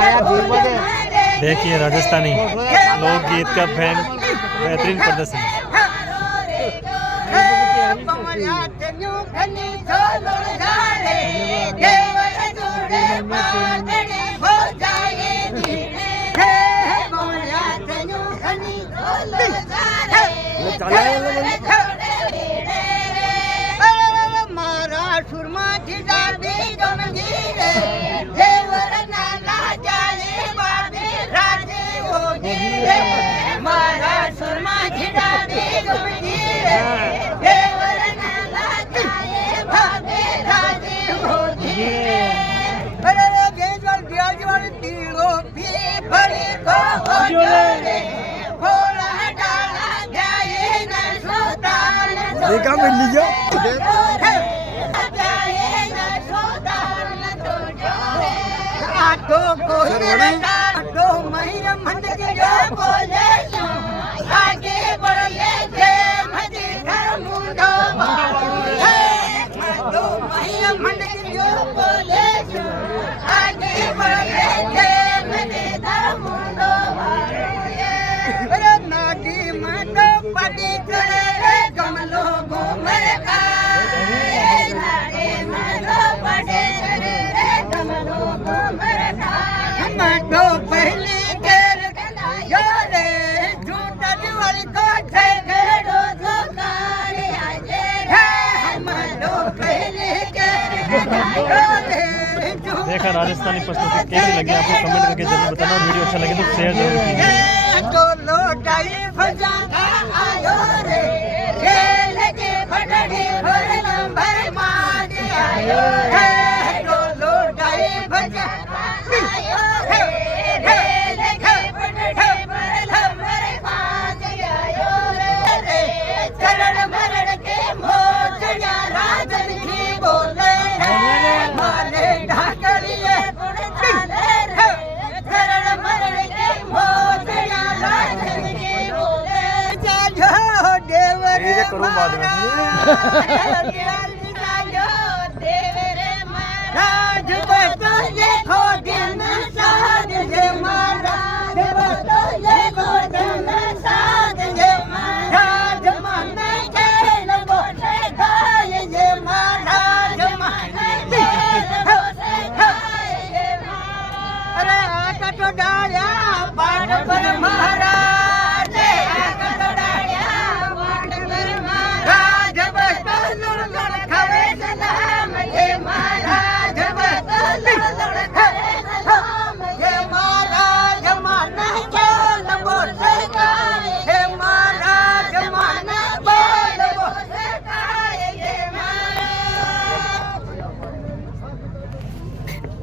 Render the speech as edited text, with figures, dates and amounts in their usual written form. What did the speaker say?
देखिए राजस्थानी लोकगीत का बेहतरीन प्रदर्शन। देखा मिल लीजिए देखा राजस्थानी प्रस्तुति कैसी लगी आपको कमेंट करके जरूर बताना। वीडियो अच्छा लगे तो शेयर जरूर करूँ बाद में। अरे आका तो डाया पाट पर महाराज